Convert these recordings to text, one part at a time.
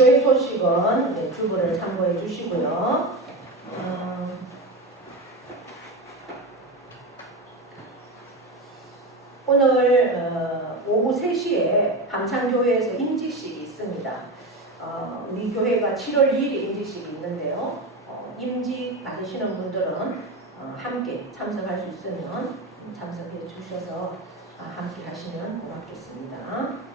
교회 소식은 네, 주보를 참고해 주시고요. 오늘 오후 3시에 함창교회에서 임직식이 있습니다. 우리 교회가 7월 2일에 임직식이 있는데요. 임직 받으시는 분들은 함께 참석할 수 있으면 참석해 주셔서 함께 하시면 고맙겠습니다.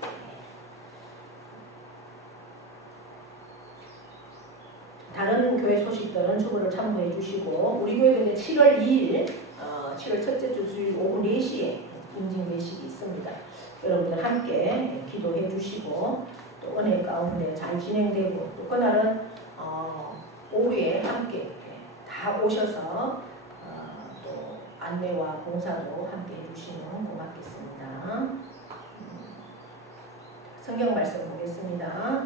다른 교회 소식들은 주보를 참고해 주시고, 우리 교회는 7월 2일 7월 첫째 주 수요일 오후 4시에 임직 예식이 있습니다. 여러분들 함께 기도해 주시고 또 은혜 가운데 잘 진행되고, 또 그날은 오후에 함께 다 오셔서 또 안내와 봉사도 함께 해주시면 고맙겠습니다. 성경 말씀 보겠습니다.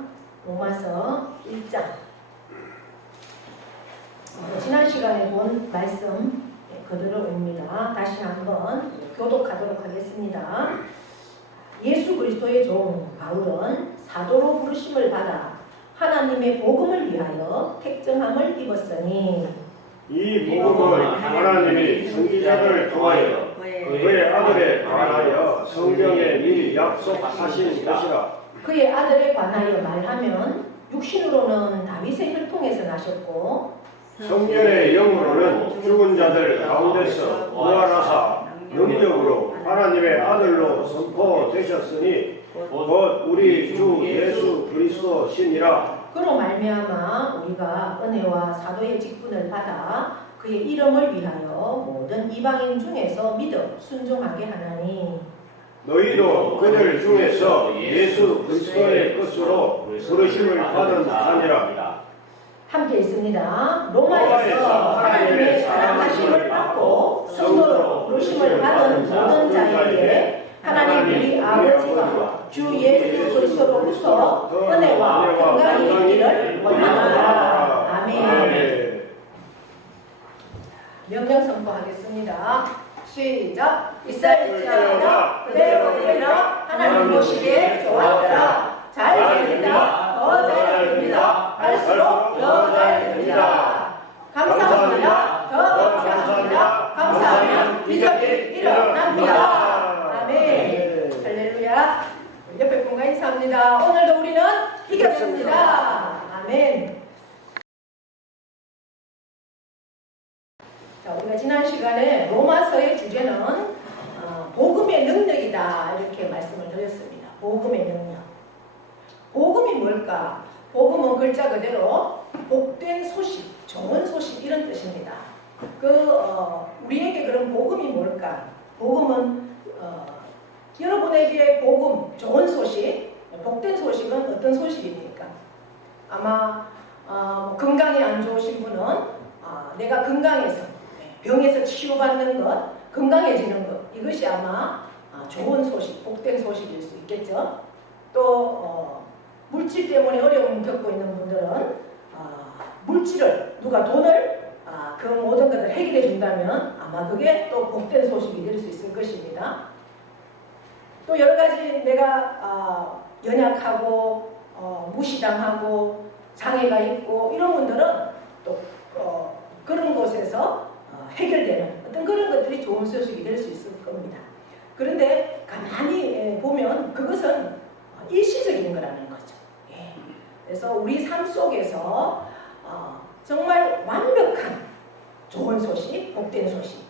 로마서 1장. 지난 시간에 본 말씀 그대로 옵니다. 다시 한번 교독하도록 하겠습니다. 예수 그리스도의 종 바울은 사도로 부르심을 받아 하나님의 복음을 위하여 택정함을 입었으니, 이 복음을 하나님이 선지자들을 통하여 그의 아들에 관하여 성경에 미리 약속하신 것이라. 그의 아들에 관하여 말하면 육신으로는 다윗의 혈통에서 나셨고 성령의 영으로는 죽은 자들 가운데서 부활하사 능력으로 하나님의 아들로 선포되셨으니 곧 우리 주 예수 그리스도 신이라. 그로 말미암아 우리가 은혜와 사도의 직분을 받아 그의 이름을 위하여 모든 이방인 중에서 믿어 순종하게 하나니, 너희도 그들 중에서 예수 그리스도의 것으로 부르심을 받은 자니라. 함께 있습니다. 로마에서 하나님의 사랑하심을 받고 성도로 부르심을 받은 모든 자에게 하나님 우리 아버지가 주 예수 그리스도로부터 은혜와 평강이 있기를 원하노라. 아멘. 명령 선포하겠습니다. 시작. 이스라엘지어다 그대로 되리라. 하나님 보시기에 좋았더라. 잘 됩니다. 더 잘 됩니다. 할수록 더 잘 됩니다. 감사합니다. 더 감사합니다. 감사하면 기적이 일어납니다. 아멘. 할렐루야. 옆에 분과 인사합니다. 오늘도 우리는 이겼습니다. 아멘. 자, 우리가 지난 시간에 로마서의 주제는 복음의 능력이다 이렇게 말씀을 드렸습니다. 복음의 능력. 복음이 뭘까? 복음은 글자 그대로 복된 소식, 좋은 소식 이런 뜻입니다. 우리에게 그런 복음이 뭘까? 복음은 여러분에게 복음, 좋은 소식, 복된 소식은 어떤 소식입니까? 아마 건강이 안 좋으신 분은 내가 건강해서, 병에서 치유받는 것, 건강해지는 것, 이것이 아마 좋은 소식, 복된 소식일 수 있겠죠. 또 물질 때문에 어려움을 겪고 있는 분들은 물질을, 누가 돈을 그 모든 것을 해결해 준다면 아마 그게 또 복된 소식이 될 수 있을 것입니다. 또 여러 가지 내가 연약하고 무시당하고 장애가 있고 이런 분들은 또 그런 곳에서 해결되는 어떤 그런 것들이 좋은 소식이 될 수 있을 겁니다. 그런데 가만히 보면 그것은 일시적인 거라는 거죠. 그래서 우리 삶 속에서 정말 완벽한 좋은 소식, 복된 소식,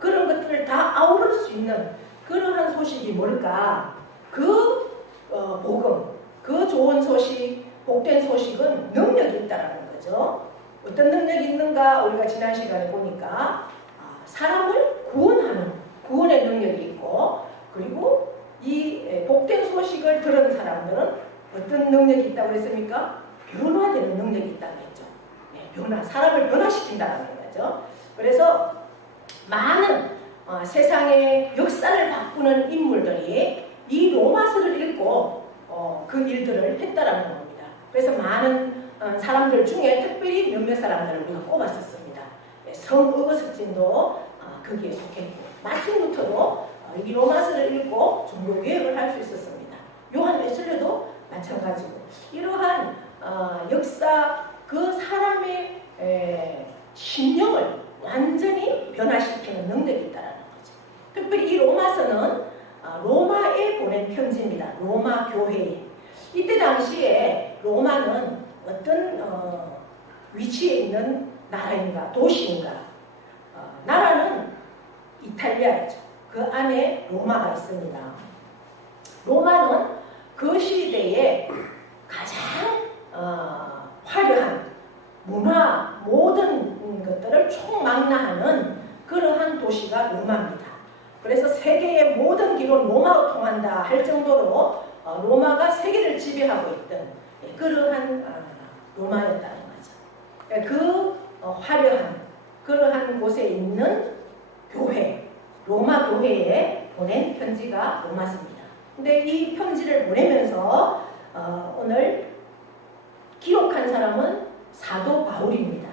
그런 것들을 다 아우를 수 있는 그러한 소식이 뭘까? 그 복음, 그 좋은 소식, 복된 소식은 능력이 있다라는 거죠. 어떤 능력이 있는가? 우리가 지난 시간에 보니까 사람을 구원하는 구원의 능력이 있고, 그리고 이 복된 소식을 들은 사람들은 어떤 능력이 있다고 그랬습니까? 변화되는 능력이 있다고 했죠. 변화, 사람을 변화시킨다는 거죠. 그래서 많은 세상의 역사를 바꾸는 인물들이 이 로마서를 읽고 그 일들을 했다라는 겁니다. 그래서 많은 사람들 중에 특별히 몇몇 사람들을 우리가 꼽았었습니다. 성의거석진도 거기에 속했고, 마틴루터도 이 로마서를 읽고 종교 개혁을 할 수 있었습니다. 요한 웨슬레도 마찬가지고, 이러한 역사 그 사람의 심령을 완전히 변화시키는 능력이 있다는 거죠. 특별히 이 로마서는 로마에 보낸 편지입니다. 로마 교회에. 이때 당시에 로마는 어떤 위치에 있는 나라인가 도시인가? 나라는 이탈리아이죠. 그 안에 로마가 있습니다. 로마는 그 시대에 가장 화려한 문화 모든 것들을 총망라하는 그러한 도시가 로마입니다. 그래서 세계의 모든 길은 로마로 통한다 할 정도로 로마가 세계를 지배하고 있던 그러한 로마였다는 거죠. 그 화려한 그러한 곳에 있는 교회, 로마 교회에 보낸 편지가 로마서입니다. 근데 이 편지를 보내면서 오늘 기록한 사람은 사도 바울입니다.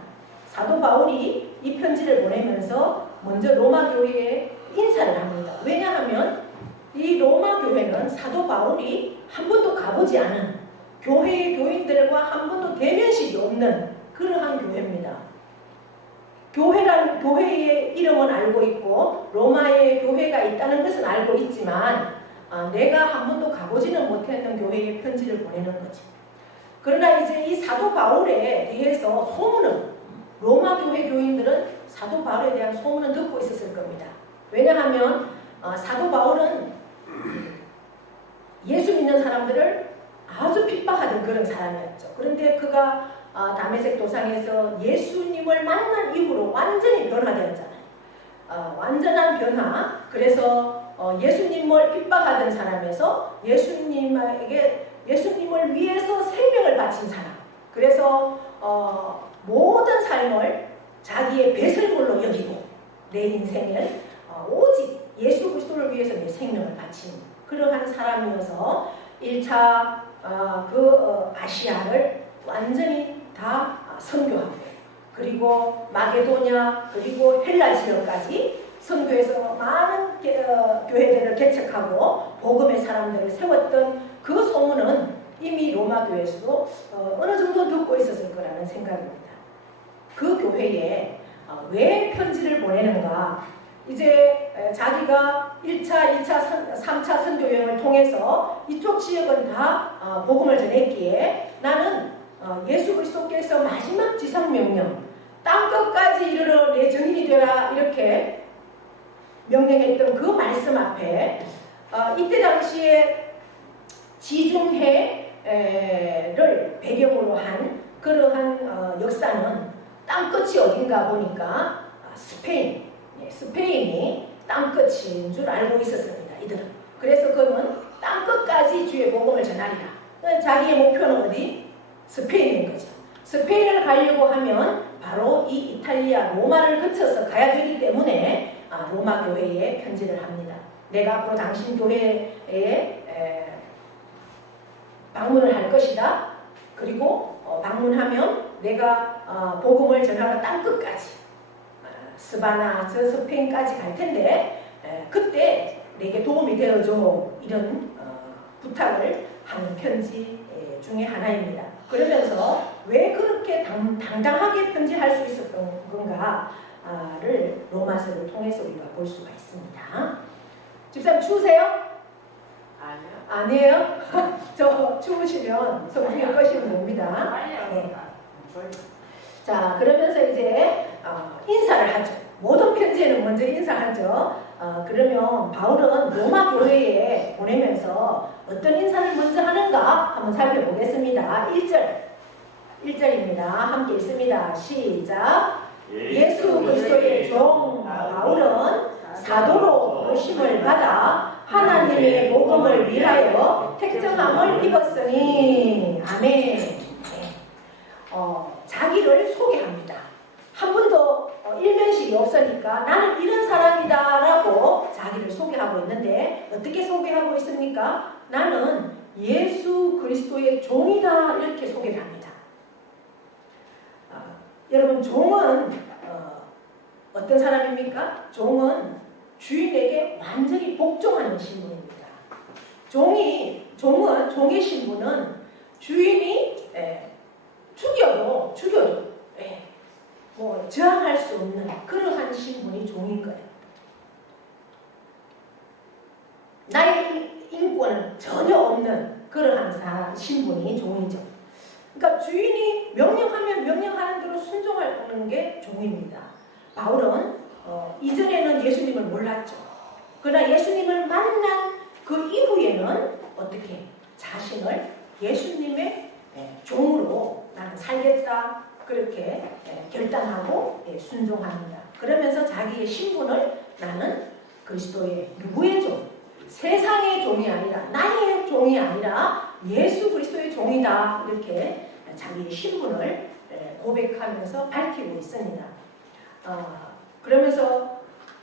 사도 바울이 이 편지를 보내면서 먼저 로마 교회에 인사를 합니다. 왜냐하면 이 로마 교회는 사도 바울이 한 번도 가보지 않은 교회의 교인들과 한 번도 대면식이 없는 그러한 교회입니다. 교회의 이름은 알고 있고 로마에 교회가 있다는 것은 알고 있지만 내가 한 번도 가보지는 못했는 교회에 편지를 보내는 거지. 그러나 이제 이 사도 바울에 대해서 소문은 로마 교회 교인들은 사도 바울에 대한 소문은 듣고 있었을 겁니다. 왜냐하면 사도 바울은 예수 믿는 사람들을 아주 핍박하던 그런 사람이었죠. 그런데 그가 다메섹 도상에서 예수님을 만난 이후로 완전히 변화되었잖아요. 완전한 변화. 그래서 예수님을 핍박하던 사람에서 예수님을 위해서 생명을 바친 사람. 그래서 모든 삶을 자기의 배설물로 여기고 내 인생을 오직 예수 그리스도를 위해서 내 생명을 바친 그러한 사람이어서 1차 아시아를 완전히 다 선교하고 그리고 마게도냐 그리고 헬라 지역까지 선교해서 많은 교회들을 개척하고 복음의 사람들을 세웠던 그 소문은 이미 로마 교회에서도 어느 정도 듣고 있었을 거라는 생각입니다. 그 교회에 왜 편지를 보내는가? 이제 자기가 1차, 2차, 3차 선교 여행을 통해서 이쪽 지역은 다 복음을 전했기에 나는 예수 그리스도께서 마지막 지상명령 땅끝까지 이르러 내 증인이 되라 이렇게 명령했던 그 말씀 앞에 이때 당시에 지중해를 배경으로 한 그러한 역사는 땅끝이 어딘가 보니까 스페인이 땅끝인 줄 알고 있었습니다. 이들은. 그래서 그는 땅끝까지 주의 복음을 전하리라. 자기의 목표는 어디? 스페인인 거죠. 스페인을 가려고 하면 바로 이 이탈리아 로마를 거쳐서 가야 되기 때문에 로마 교회에 편지를 합니다. 내가 앞으로 당신 교회에 방문을 할 것이다. 그리고 방문하면 내가 복음을 전하러 땅끝까지 스바나 저 스페인까지 갈 텐데 그때 내게 도움이 되어줘 이런 부탁을 하는 편지 중에 하나입니다. 그러면서 왜 그렇게 당당하게 편지할 수 있었던 건가를 로마서를 통해서 우리가 볼 수가 있습니다. 집사님 추우세요? 아니에요? 저 추우시면 성중에 꺼시면 됩니다. 네. 자, 그러면서 이제 인사를 하죠. 모든 편지에는 먼저 인사하죠. 그러면 바울은 로마 교회에 보내면서 어떤 인사를 먼저 하는가 한번 살펴보겠습니다. 1절입니다. 함께 읽습니다. 시작. 예수 그리스도의 종 바울은 사도로 부르심을 받아 하나님의 복음을 위하여 택정함을 입었으니 아멘. 자기를 소개합니다. 한 번도 일면식이 없으니까 나는 이런 사람이다라고 자기를 소개하고 있는데 어떻게 소개하고 있습니까? 나는 예수 그리스도의 종이다 이렇게 소개를 합니다. 여러분 종은 어떤 사람입니까? 종은 주인에게 완전히 복종하는 신분입니다. 종의 신분은 주인이 없는 그러한 신분이 종인 거예요. 나의 인권은 전혀 없는 그러한 신분이 종이죠. 그러니까 주인이 명령하면 명령하는 대로 순종하는 게 종입니다. 바울은 이전에는 예수님을 몰랐죠. 그러나 예수님을 만난 그 이후에는 어떻게 자신을 예수님의 종으로 나는 살겠다 그렇게 결단하고 순종합니다. 그러면서 자기의 신분을 나는 그리스도의 누구의 종? 세상의 종이 아니라 나의 종이 아니라 예수 그리스도의 종이다 이렇게 자기의 신분을 고백하면서 밝히고 있습니다. 그러면서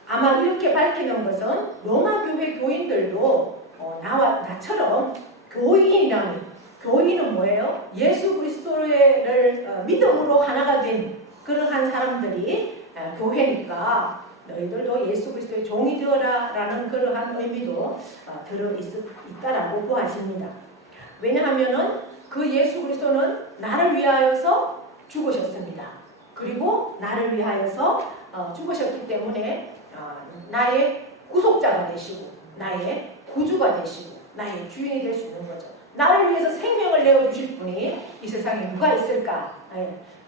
아마 이렇게 밝히는 것은 로마 교회 교인들도 나처럼 교인은 뭐예요? 예수 그리스도를 믿음으로 하나가 된 그러한 사람들이 교회니까 너희들도 예수 그리스도의 종이 되어라 라는 그러한 의미도 들어있다라고 보아집니다. 왜냐하면은 그 예수 그리스도는 나를 위하여서 죽으셨습니다. 그리고 나를 위하여서 죽으셨기 때문에 나의 구속자가 되시고 나의 구주가 되시고 나의 주인이 될 수 있는 거죠. 나를 위해서 생명을 내어주실 분이 이 세상에 누가 있을까?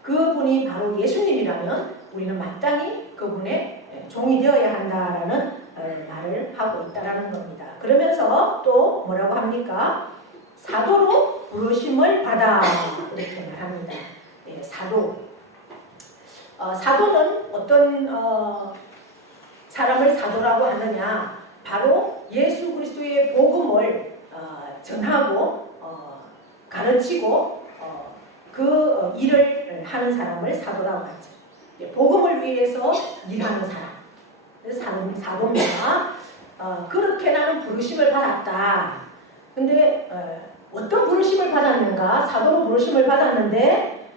그분이 바로 예수님이라면 우리는 마땅히 그분의 종이 되어야 한다라는 말을 하고 있다라는 겁니다. 그러면서 또 뭐라고 합니까? 사도로 부르심을 받아 이렇게 말합니다. 사도. 사도는 어떤 사람을 사도라고 하느냐? 바로 예수 그리스도의 복음을 전하고 가르치고 그 일을 하는 사람을 사도라고 하죠. 복음을 위해서 일하는 사람. 그래서 사도입니다. 그렇게 나는 부르심을 받았다. 근데 어떤 부르심을 받았는가? 사도로 부르심을 받았는데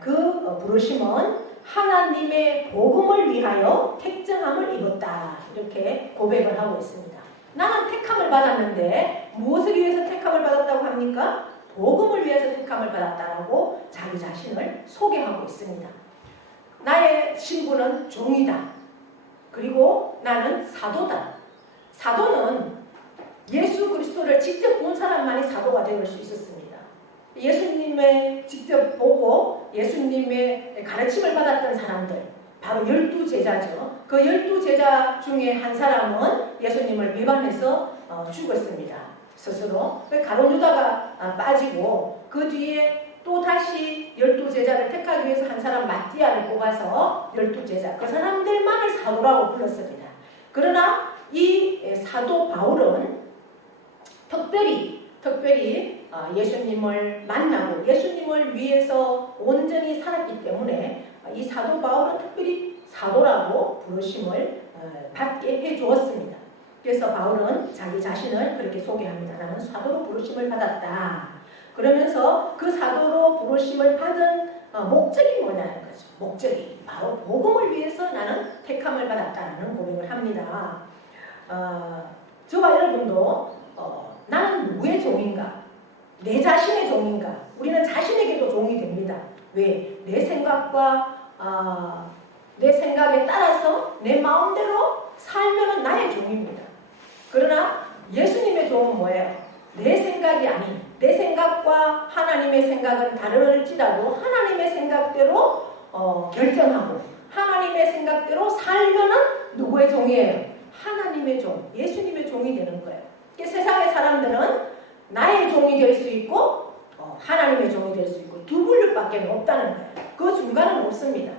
그 부르심은 하나님의 복음을 위하여 택정함을 입었다. 이렇게 고백을 하고 있습니다. 나는 택함을 받았는데 무엇을 위해서 택함을 받았다고 합니까? 복음을 위해서 택함을 받았다라고 자기 자신을 소개하고 있습니다. 나의 신분은 종이다. 그리고 나는 사도다. 사도는 예수 그리스도를 직접 본 사람만이 사도가 될 수 있었습니다. 예수님을 직접 보고 예수님의 가르침을 받았던 사람들, 바로 12제자죠. 그 12제자 중에 한 사람은 예수님을 배반해서 죽었습니다. 스스로. 가룟 유다가 빠지고 그 뒤에 또 다시 12제자를 택하기 위해서 한 사람 마띠아를 뽑아서 12제자, 그 사람들만을 사도라고 불렀습니다. 그러나 이 사도 바울은 특별히 예수님을 만나고 예수님을 위해서 온전히 살았기 때문에 이 사도 바울은 특별히 사도라고 부르심을 받게 해주었습니다. 그래서 바울은 자기 자신을 그렇게 소개합니다. 나는 사도로 부르심을 받았다. 그러면서 그 사도로 부르심을 받은 목적이 뭐냐는 거죠. 목적이 바로 복음을 위해서 나는 택함을 받았다는 고백을 합니다. 저와 여러분도 나는 누구의 종인가? 내 자신의 종인가? 우리는 자신에게도 종이 됩니다. 왜? 내 생각에 따라서 내 마음대로 살면은 나의 종입니다. 그러나 예수님의 종은 뭐예요? 내 생각이 아닌, 내 생각과 하나님의 생각은 다를지라도 하나님의 생각대로 결정하고 하나님의 생각대로 살면은 누구의 종이에요? 하나님의 종, 예수님의 종이 되는 거예요. 세상의 사람들은 나의 종이 될 수 있고 하나님의 종이 될 수 있고 두 분류밖에 없다는 거예요. 그 중간은 없습니다.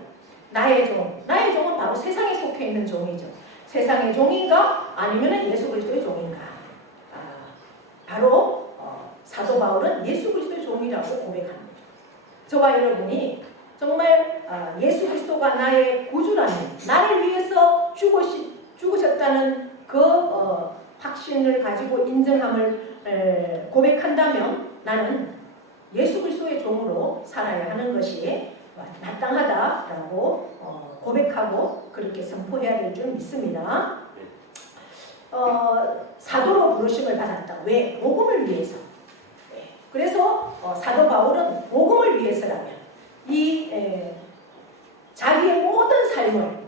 나의 종은 바로 세상에 속해 있는 종이죠. 세상의 종인가 아니면 예수 그리스도의 종인가. 바로 사도 바울은 예수 그리스도의 종이라고 고백합니다. 저와 여러분이 정말 예수 그리스도가 나의 구주라는, 나를 위해서 죽으셨다는 그 확신을 가지고 인정함을 고백한다면 나는 예수 그리스도의 종으로 살아야 하는 것이 마땅하다라고 고백하고 그렇게 선포해야 될 줄 믿습니다. 사도로 부르심을 받았다. 왜? 복음을 위해서. 그래서 사도 바울은 복음을 위해서라면 자기의 모든 삶을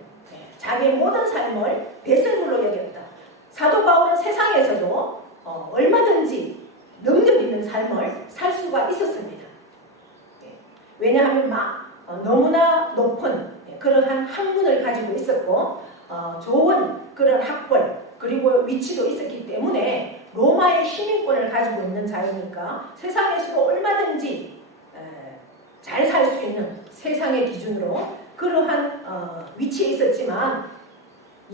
왜냐하면 너무나 높은 그러한 학문을 가지고 있었고 좋은 그런 학벌 그리고 위치도 있었기 때문에 로마의 시민권을 가지고 있는 자이니까 세상에서도 얼마든지 잘 살 수 있는 세상의 기준으로 그러한 위치에 있었지만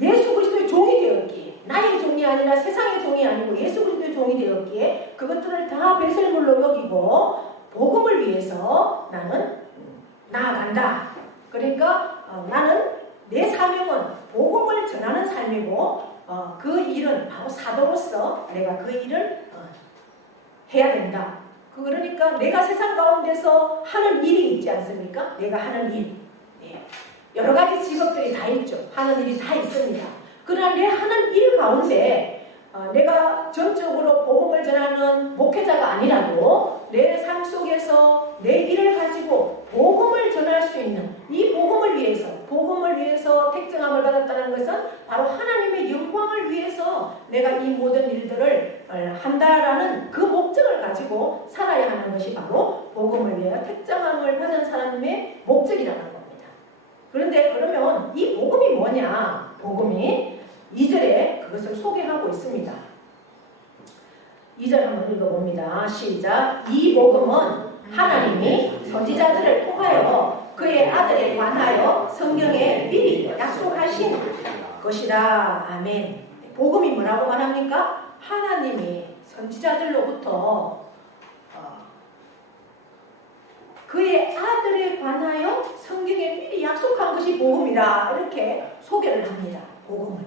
예수 그리스도의 종이 되었기에 나의 종이 아니라 세상의 종이 아니고 예수 그리스도의 종이 되었기에 그것들을 다 배설물로 여기고 복음을 위해서 나는 나아간다. 그러니까 나는 내 사명은 복음을 전하는 삶이고 그 일은 바로 사도로서 내가 그 일을 해야 된다. 그러니까 내가 세상 가운데서 하는 일이 있지 않습니까? 내가 하는 일. 여러 가지 직업들이 다 있죠. 하는 일이 다 있습니다. 그러나 내 하는 일 가운데 내가 전적으로 복음을 전하는 목회자가 아니라도 내 삶 속에서 내 일을 가지고 복음을 전할 수 있는 이 복음을 위해서 택정함을 받았다는 것은 바로 하나님의 영광을 위해서 내가 이 모든 일들을 한다라는 그 목적을 가지고 살아야 하는 것이 바로 복음을 위하여 택정함을 받은 사람의 목적이라는 겁니다. 그런데 그러면 이 복음이 뭐냐? 복음이 2절에 그것을 소개하고 있습니다. 2절 한번 읽어봅니다. 시작. 이 복음은 하나님이 선지자들을 통하여 그의 아들에 관하여 성경에 미리 약속하신 것이다. 아멘. 복음이 뭐라고 말합니까? 하나님이 선지자들로부터 그의 아들에 관하여 성경에 미리 약속한 것이 복음이다. 이렇게 소개를 합니다. 복음을.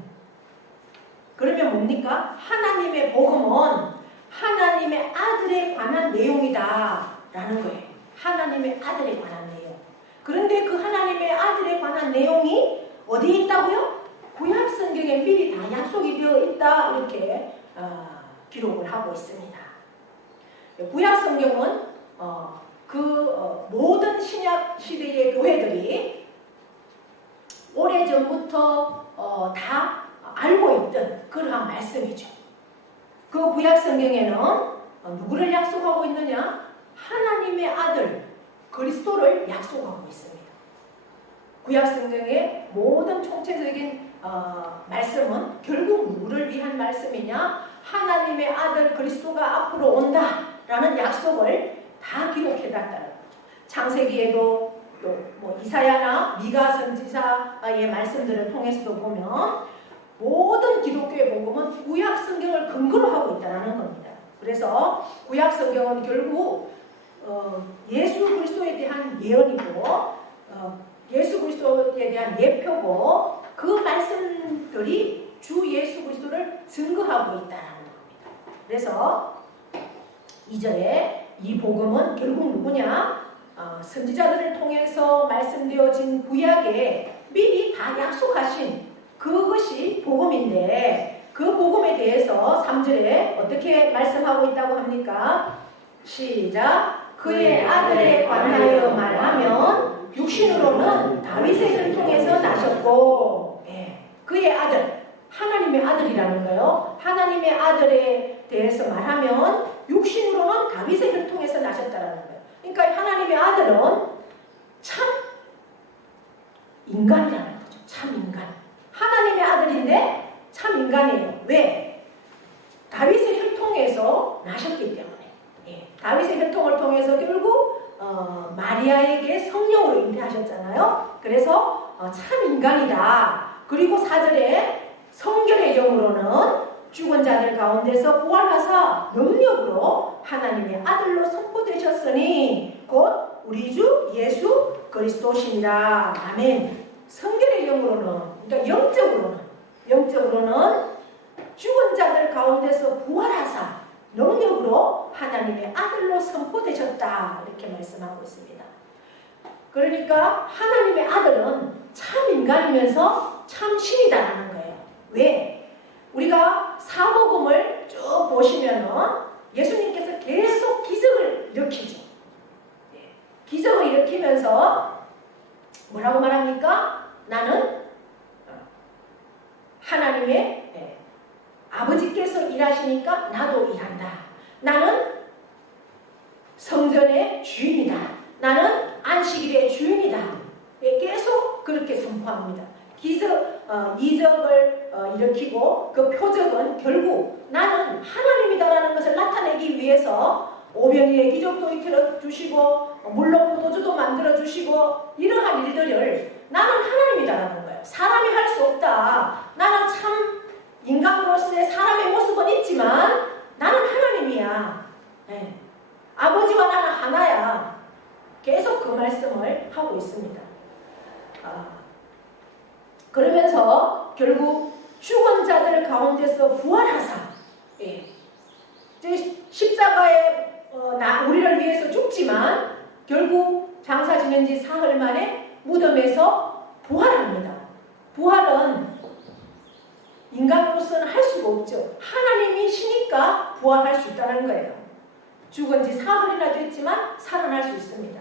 그러면 뭡니까? 하나님의 복음은 하나님의 아들에 관한 내용이다 라는 거예요. 하나님의 아들에 관한 내용. 그런데 그 하나님의 아들에 관한 내용이 어디에 있다고요? 구약 성경에 미리 다 약속이 되어 있다 이렇게 기록을 하고 있습니다. 구약 성경은 모든 신약 시대의 교회들이 오래전부터 다 알고 있던 그러한 말씀이죠. 그 구약 성경에는 누구를 약속하고 있느냐? 하나님의 아들 그리스도를 약속하고 있습니다. 구약 성경의 모든 총체적인 말씀은 결국 누구를 위한 말씀이냐? 하나님의 아들 그리스도가 앞으로 온다라는 약속을 다 기록해놨다는 거죠. 창세기에도 또 뭐 이사야나 미가 선지자의 말씀들을 통해서도 보면 모든 기독교의 복음은 구약 성경을 근거로 하고 있다는 겁니다. 그래서 구약 성경은 결국 예수 그리스도에 대한 예언이고 예수 그리스도에 대한 예표고 그 말씀들이 주 예수 그리스도를 증거하고 있다는 겁니다. 그래서 2절에 이 복음은 결국 누구냐? 선지자들을 통해서 말씀되어진 구약에 미리 다 약속하신 그것이 복음인데 그 복음에 대해서 3절에 어떻게 말씀하고 있다고 합니까? 시작. 그의 아들에 관하여 말하면 육신으로는 다윗의 혈통에서 나셨고 그의 아들 하나님의 아들이라는 거예요. 하나님의 아들에 대해서 말하면 육신으로는 다윗의 혈통에서 나셨다라는 거예요. 그러니까 하나님의 아들은 참 인간이라는 거죠. 참 인간. 하나님의 아들인데 참 인간이에요. 왜? 다윗의 혈통에서 나셨기 때문에. 다윗의 혈통을 통해서 결국 마리아에게 성령으로 잉태하셨잖아요. 그래서 참 인간이다. 그리고 4절에 성결의 영으로는 죽은 자들 가운데서 부활하사 능력으로 하나님의 아들로 선포되셨으니 곧 우리 주 예수 그리스도시니라. 아멘. 성결의 영으로는, 그러니까 영적으로는 죽은 자들 가운데서 부활하사 능력으로 하나님의 아들로 선포되셨다. 이렇게 말씀하고 있습니다. 그러니까 하나님의 아들은 참 인간이면서 참 신이다라는 거예요. 왜? 우리가 사복음을 쭉 보시면은 예수님께서 계속 기적을 일으키죠. 기적을 일으키면서 뭐라고 말합니까? 나는 하나님의 아버지께서 일하시니까 나도 일한다. 나는 성전의 주인이다. 나는 안식일의 주인이다. 계속 그렇게 선포합니다. 이적을 일으키고 그 표적은 결국 나는 하나님이다라는 것을 나타내기 위해서 오병이의 기적도 이끌어주시고 물로 포도주도 만들어주시고 이러한 일들을 나는 하나님이다라는 거예요. 사람이 할 수 없다. 나는 참 인간으로서의 사람의 모습은 있지만 나는 하나님이야. 네. 아버지와 나는 하나야. 계속 그 말씀을 하고 있습니다. 그러면서 결국 죽은 자들 가운데서 부활하사, 십자가에 우리를 위해서 죽지만 결국 장사 지낸 지 사흘 만에 무덤에서 부활합니다. 부활은 인간으로서는 할 수가 없죠. 하나님이시니까 부활할 수 있다는 거예요. 죽은 지 사흘이나 됐지만 살아날 수 있습니다.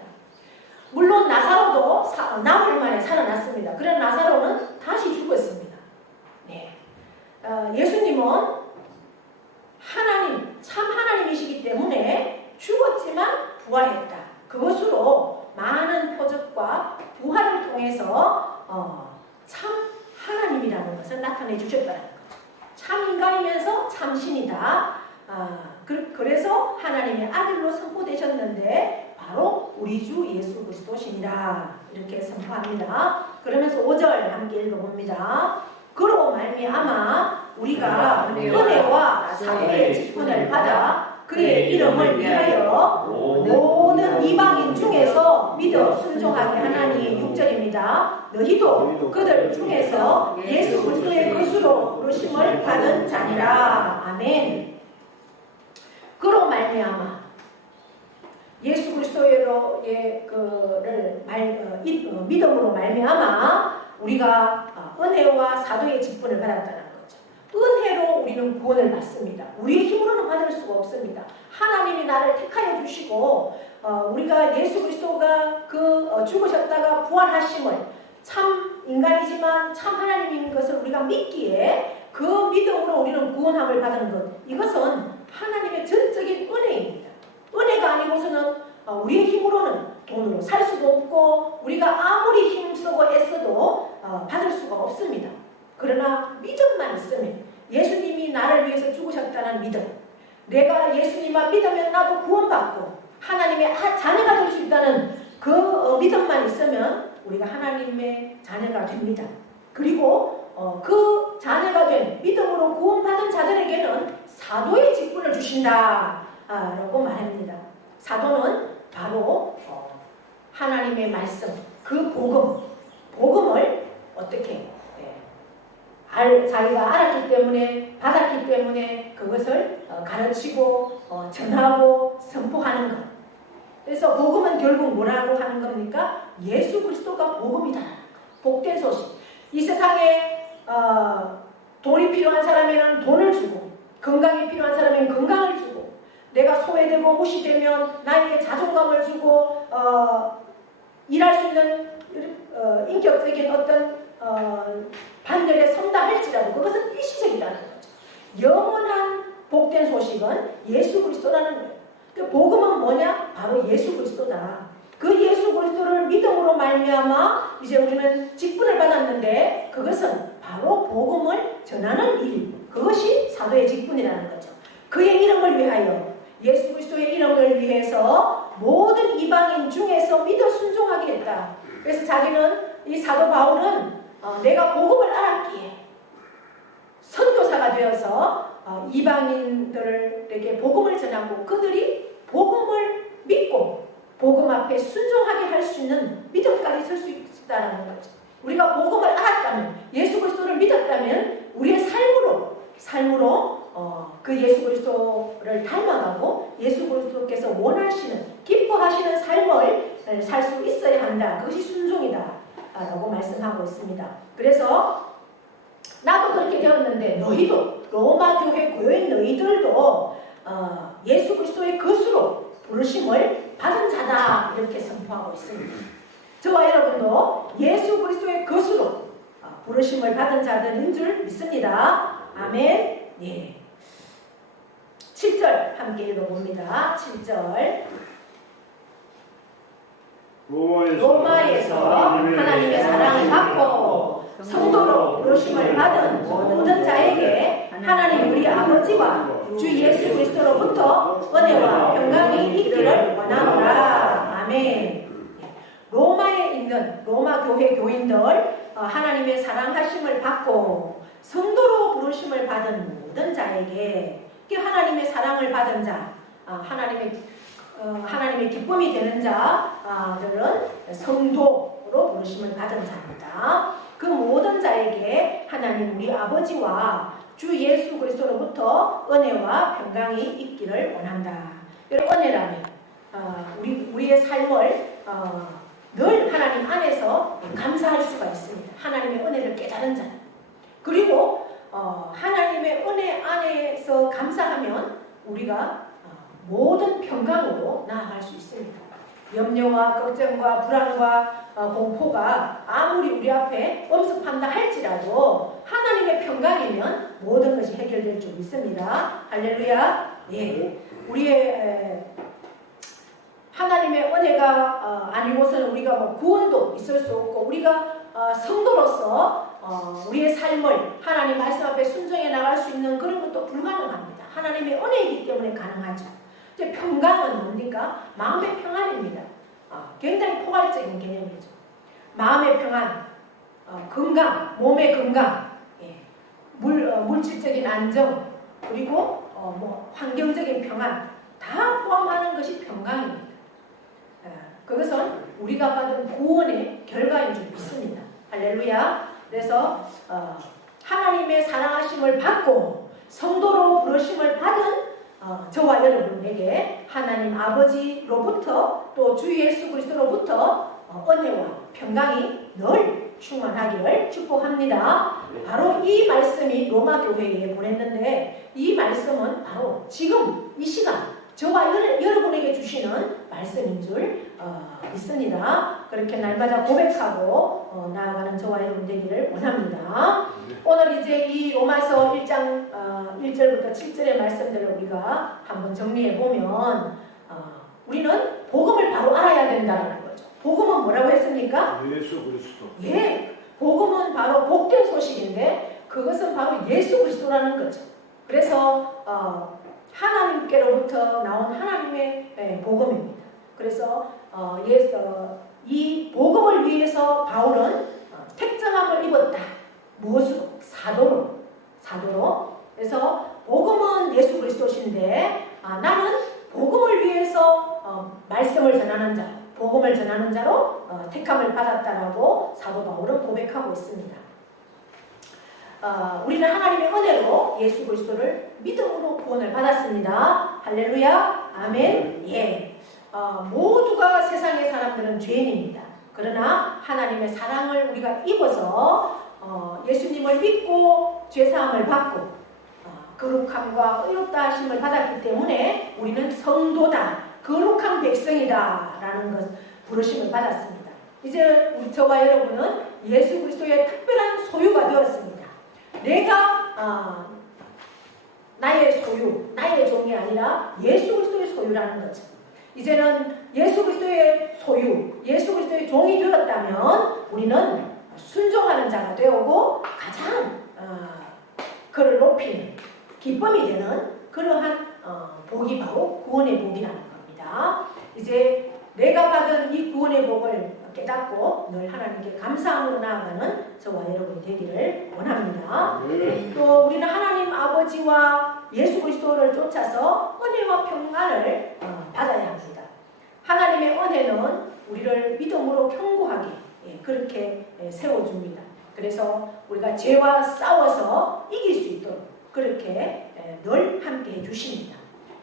물론 나사로도 나흘 만에 살아났습니다. 그런 나사로는 다시 죽었습니다. 네. 예수님은 하나님, 참 하나님이시기 때문에 죽었지만 부활했다. 그것으로 많은 표적과 부활을 통해서 참 하나님이라는 것을 나타내 주셨다는 거죠. 참 인간이면서 참 신이다. 그래서 하나님의 아들로 선포되셨는데 바로 우리 주 예수 그리스도시니라 이렇게 선포합니다. 그러면서 5절 함께 읽어봅니다. 그로 말미암아 우리가 은혜와 사도의 직분을 받아 그의 이름을 위하여 모든 이방인 중에서 믿어 순종하게 하나니 6절입니다. 너희도 그들 중에서 예수 그리스도의 것으로 부르심을 받은 자니라. 아멘. 그로 말미암아 예수 그리스도의 믿음으로 말미암아 우리가 은혜와 사도의 직분을 받았다는 거죠. 은혜로 우리는 구원을 받습니다. 우리의 힘으로는 받을 수가 없습니다. 하나님이 나를 택하여 주시고 우리가 예수 그리스도가 죽으셨다가 부활하심을 참 인간이지만 참 하나님인 것을 우리가 믿기에 그 믿음으로 우리는 구원함을 받은 것, 이것은 하나님의 전적인 은혜입니다. 은혜가 아니고서는 우리의 힘으로는 돈으로 살 수도 없고 우리가 아무리 힘쓰고 애써도 받을 수가 없습니다. 그러나 믿음만 있으면, 예수님이 나를 위해서 죽으셨다는 믿음, 내가 예수님만 믿으면 나도 구원받고 하나님의 자녀가 될 수 있다는 그 믿음만 있으면 우리가 하나님의 자녀가 됩니다. 그리고 그 자녀가 된 믿음으로 구원받은 자들에게는 사도의 직분을 주신다 라고 말합니다. 사도는 바로 하나님의 말씀, 그 복음을 어떻게 자기가 알았기 때문에, 받았기 때문에 그것을 가르치고 전하고 선포하는 것. 그래서 복음은 결국 뭐라고 하는 겁니까? 예수 그리스도가 복음이다. 복된 소식. 이 세상에 돈이 필요한 사람에는 돈을 주고, 건강이 필요한 사람에는 건강을 주고, 내가 소외되고 무시되면 나에게 자존감을 주고 일할 수 있는 인격적인 어떤 반열에 선다 할지라도 그것은 일시적이라는 거죠. 영원한 복된 소식은 예수 그리스도라는 거예요. 그 복음은 뭐냐? 바로 예수 그리스도다. 그 예수 그리스도를 믿음으로 말미암아 이제 우리는 직분을 받았는데 그것은 바로 복음을 전하는 일, 그것이 사도의 직분이라는 거죠. 그의 이름을 위하여, 예수 그리스도의 이름을 위해서 모든 이방인 중에서 믿어 순종하게 했다. 그래서 자기는, 이 사도 바울은 내가 복음을 알았기에 선교사가 되어서 이방인들에게 복음을 전하고 그들이 복음을 믿고 복음 앞에 순종하게 할 수 있는 믿음까지 설 수 있다는 거죠. 우리가 복음을 알았다면, 예수 그리스도를 믿었다면 우리의 삶으로 그 예수 그리스도를 닮아가고 예수 그리스도께서 원하시는, 기뻐하시는 삶을 살 수 있어야 한다. 그것이 순종이다 라고 말씀하고 있습니다. 그래서 나도 그렇게 되었는데 너희도, 로마 교회 고요인 너희들도 예수 그리스도의 것으로 부르심을 받은 자다 이렇게 선포하고 있습니다. 저와 여러분도 예수 그리스도의 것으로 부르심을 받은 자들인 줄 믿습니다. 아멘. 예. 7절 함께 읽어봅니다. 7절. 로마에서 하나님의 사랑을 받고 성도로 부르심을 받은 모든 자에게 하나님 우리 아버지와 주 예수 그리스도로부터 은혜와 평강이 있기를 원하노라. 아멘. 로마에 있는 로마 교회 교인들 하나님의 사랑하심을 받고 성도로 부르심을 받은 모든 자에게 하나님의 사랑을 받은 자, 하나님의 기쁨이 되는 자들은 성도로 부르심을 받은 자입니다. 그 모든 자에게 하나님 우리 아버지와 주 예수 그리스도로부터 은혜와 평강이 있기를 원한다. 은혜라면 우리의 삶을 늘 하나님 안에서 감사할 수가 있습니다. 하나님의 은혜를 깨달은 자. 그리고 하나님의 은혜 안에서 감사하면 우리가 모든 평강으로 나아갈 수 있습니다. 염려와 걱정과 불안과 공포가 아무리 우리 앞에 엄습한다 할지라도 하나님의 평강이면 모든 것이 해결될 줄 믿습니다. 할렐루야. 예. 우리의 하나님의 은혜가 아니고서는 우리가 뭐 구원도 있을 수 없고 우리가 성도로서 우리의 삶을 하나님 말씀 앞에 순종해 나갈 수 있는 그런 것도 불가능합니다. 하나님의 은혜이기 때문에 가능하죠. 이제 평강은 뭡니까? 마음의 평안입니다. 굉장히 포괄적인 개념이죠. 마음의 평안, 건강, 몸의 건강, 예. 물질적인 안정, 그리고 뭐 환경적인 평안 다 포함하는 것이 평강입니다. 그것은 우리가 받은 구원의 결과인 줄 믿습니다. 할렐루야. 그래서 하나님의 사랑하심을 받고 성도로 부르심을 받은 저와 여러분에게 하나님 아버지로부터 또 주 예수 그리스도로부터 은혜와 평강이 늘 충만하기를 축복합니다. 바로 이 말씀이 로마 교회에 보냈는데 이 말씀은 바로 지금 이 시간 저와 여러분에게 주시는 말씀인 줄 믿습니다. 그렇게 날마다 고백하고 나아가는 저와 여러분 되기를 원합니다. 오늘 이제 이 로마서 1장 1절부터 7절의 말씀들을 우리가 한번 정리해 보면 우리는 복음을 바로 알아야 된다는 거죠. 복음은 뭐라고 했습니까? 예수 그리스도. 예, 복음은 바로 복된 소식인데 그것은 바로 예수 그리스도라는 거죠. 그래서 하나님께로부터 나온 하나님의 복음입니다. 그래서 이 복음을 위해서 바울은 택정함을 입었다. 무엇으로? 사도로. 그래서 복음은 예수 그리스도신데 나는 복음을 위해서 말씀을 전하는 자, 복음을 전하는 자로 택함을 받았다라고 사도 바울은 고백하고 있습니다. 우리는 하나님의 은혜로 예수 그리스도를 믿음으로 구원을 받았습니다. 할렐루야. 아멘. 예. 모두가 세상의 사람들은 죄인입니다. 그러나 하나님의 사랑을 우리가 입어서 예수님을 믿고 죄사함을 받고 거룩함과 의롭다 하심을 받았기 때문에 우리는 성도다, 거룩한 백성이다 라는 것 부르심을 받았습니다. 이제 저와 여러분은 예수 그리스도의 특별한 소유가 되었습니다. 내가 나의 소유, 나의 종이 아니라 예수 그리스도의 소유라는 거죠. 이제는 예수 그리스도의 소유, 예수 그리스도의 종이 되었다면 우리는 순종하는 자가 되고 가장 그를 높이는 기쁨이 되는 그러한 복이 바로 구원의 복이라는 겁니다. 이제 내가 받은 이 구원의 복을 깨닫고 늘 하나님께 감사함으로 나아가는 저와 여러분이 되기를 원합니다. 또 우리는 하나님 아버지와 예수 그리스도를 쫓아서 은혜와 평안을 받아야 합니다. 하나님의 은혜는 우리를 믿음으로 견고하게 그렇게 세워줍니다. 그래서 우리가 죄와 싸워서 이길 수 있도록 그렇게 늘 함께 해주십니다.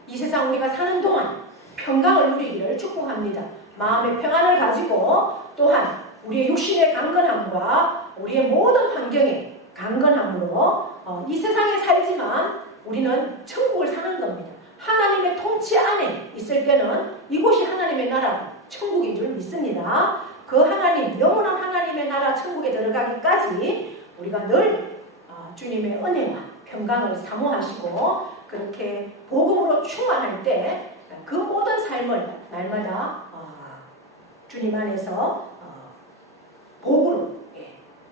이 세상 우리가 사는 동안 평강을 누리기를 축복합니다. 마음의 평안을 가지고 또한 우리의 육신의 강건함과 우리의 모든 환경의 강건함으로 이 세상에 살지만 우리는 천국을 사는 겁니다. 하나님의 통치 안에 있을 때는 이곳이 하나님의 나라, 천국인 줄 믿습니다. 그 하나님, 영원한 하나님의 나라 천국에 들어가기까지 우리가 늘 주님의 은혜와 평강을 사모하시고 그렇게 복음으로 충만할 때 그 모든 삶을 날마다 주님 안에서 복으로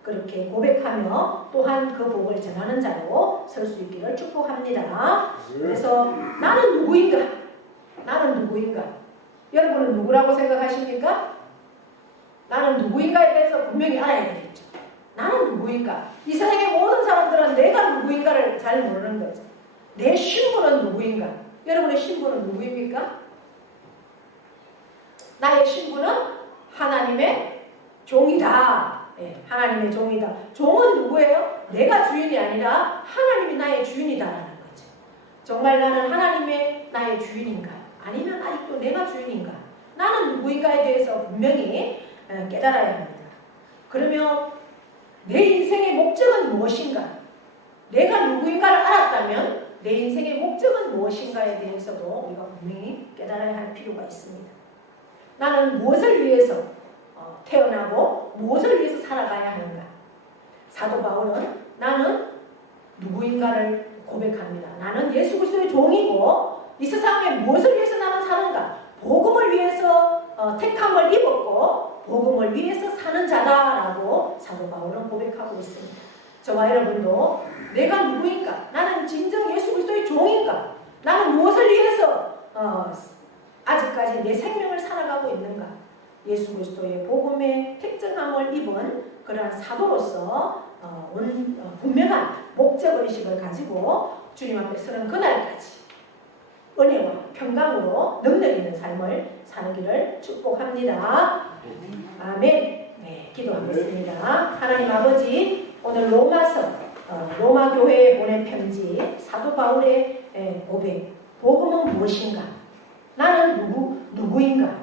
그렇게 고백하며 또한 그 복을 전하는 자로 설 수 있기를 축복합니다. 그래서 나는 누구인가? 나는 누구인가? 여러분은 누구라고 생각하십니까? 나는 누구인가에 대해서 분명히 알아야 되겠죠. 나는 누구인가? 이 세상의 모든 사람들은 내가 누구인가를 잘 모르는 거죠. 내 신분은 누구인가? 여러분의 신분은 누구입니까? 나의 신분은 하나님의 종이다. 하나님의 종이다. 종은 누구예요? 내가 주인이 아니라 하나님이 나의 주인이다라는 거죠. 정말 나는 하나님의 나의 주인인가? 아니면 아직도 내가 주인인가? 나는 누구인가에 대해서 분명히 깨달아야 합니다. 그러면 내 인생의 목적은 무엇인가? 내가 누구인가를 알았다면 내 인생의 목적은 무엇인가에 대해서도 우리가 분명히 깨달아야 할 필요가 있습니다. 나는 무엇을 위해서 태어나고 무엇을 위해서 살아가야 하는가? 사도 바울은 나는 누구인가를 고백합니다. 나는 예수 그리스도의 종이고 이 세상에 무엇을 위해서 나는 사는가? 복음을 위해서 택함을 입었고 복음을 위해서 사는 자다라고 사도 바울은 고백하고 있습니다. 저와 여러분도 내가 누구인가? 나는 진정 예수 그리스도의 종인가? 나는 무엇을 위해서 아직까지 내 생명을 살아가고 있는가? 예수 그리스도의 복음의 택정함을 입은 그러한 사도로서 분명한 목적의식을 가지고 주님 앞에 서는 그날까지 은혜와 평강으로 능력 있는 삶을 사는 길을 축복합니다. 아멘. 네, 기도하겠습니다. 하나님 아버지, 오늘 로마서 로마 교회에 보낸 편지 사도 바울의 고백, 복음은 무엇인가? 나는 누구인가?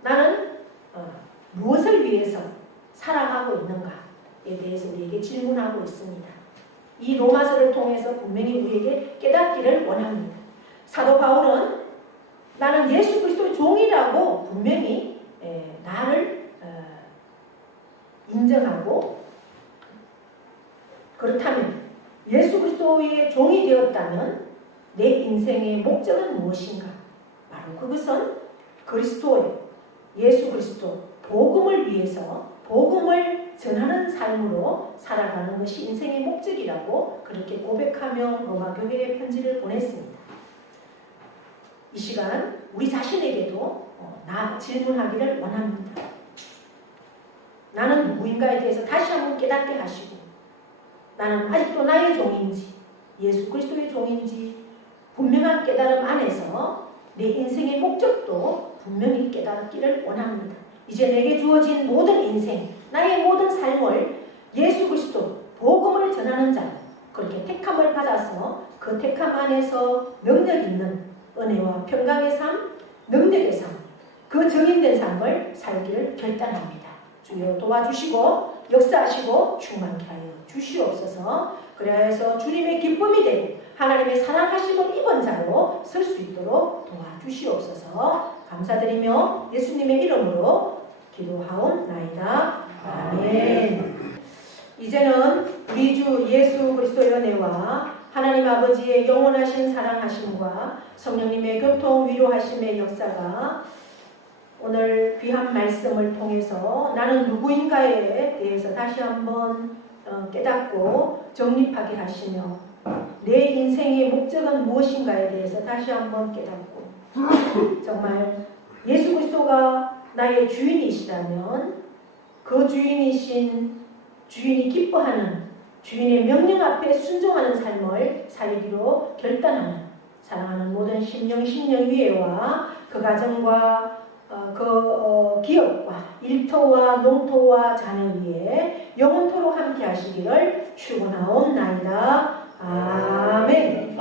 나는 무엇을 위해서 살아가고 있는가에 대해서 우리에게 질문하고 있습니다. 이 로마서를 통해서 분명히 우리에게 깨닫기를 원합니다. 사도 바울은 나는 예수 그리스도의 종이라고 분명히 나를 인정하고, 그렇다면 예수 그리스도의 종이 되었다면 내 인생의 목적은 무엇인가? 바로 그것은 그리스도의 예수 그리스도 복음을 위해서 복음을 전하는 삶으로 살아가는 것이 인생의 목적이라고 그렇게 고백하며 로마 교회에 편지를 보냈습니다. 이 시간 우리 자신에게도 질문하기를 원합니다. 나는 누구인가에 대해서 다시 한번 깨닫게 하시고, 나는 아직도 나의 종인지 예수 그리스도의 종인지 분명한 깨달음 안에서 내 인생의 목적도 분명히 깨닫기를 원합니다. 이제 내게 주어진 모든 인생, 나의 모든 삶을 예수 그리스도 복음을 전하는 자, 그렇게 택함을 받아서 그 택함 안에서 능력 있는 은혜와 평강의 삶, 능력의 삶, 그 정인된 삶을 살기를 결단합니다. 주여 도와주시고 역사하시고 충만케 하여 주시옵소서. 그래서 주님의 기쁨이 되고 하나님의 사랑하심을 입은 자로 설 수 있도록 도와주시옵소서. 감사드리며 예수님의 이름으로 기도하옵나이다. 아멘. 이제는 우리 주 예수 그리스도의 은혜와 하나님 아버지의 영원하신 사랑하심과 성령님의 교통 위로하심의 역사가 오늘 귀한 말씀을 통해서 나는 누구인가에 대해서 다시 한번 깨닫고 정립하게 하시며 내 인생의 목적은 무엇인가에 대해서 다시 한번 깨닫고 정말 예수 그리스도가 나의 주인이시라면 그 주인이 기뻐하는 주인의 명령 앞에 순종하는 삶을 살기로 결단하는 사랑하는 모든 심령 위에와 그 가정과 그 기업과 일터와 농토와 자녀 위에 영원토록 함께 하시기를 축원하옵나이다. 아멘.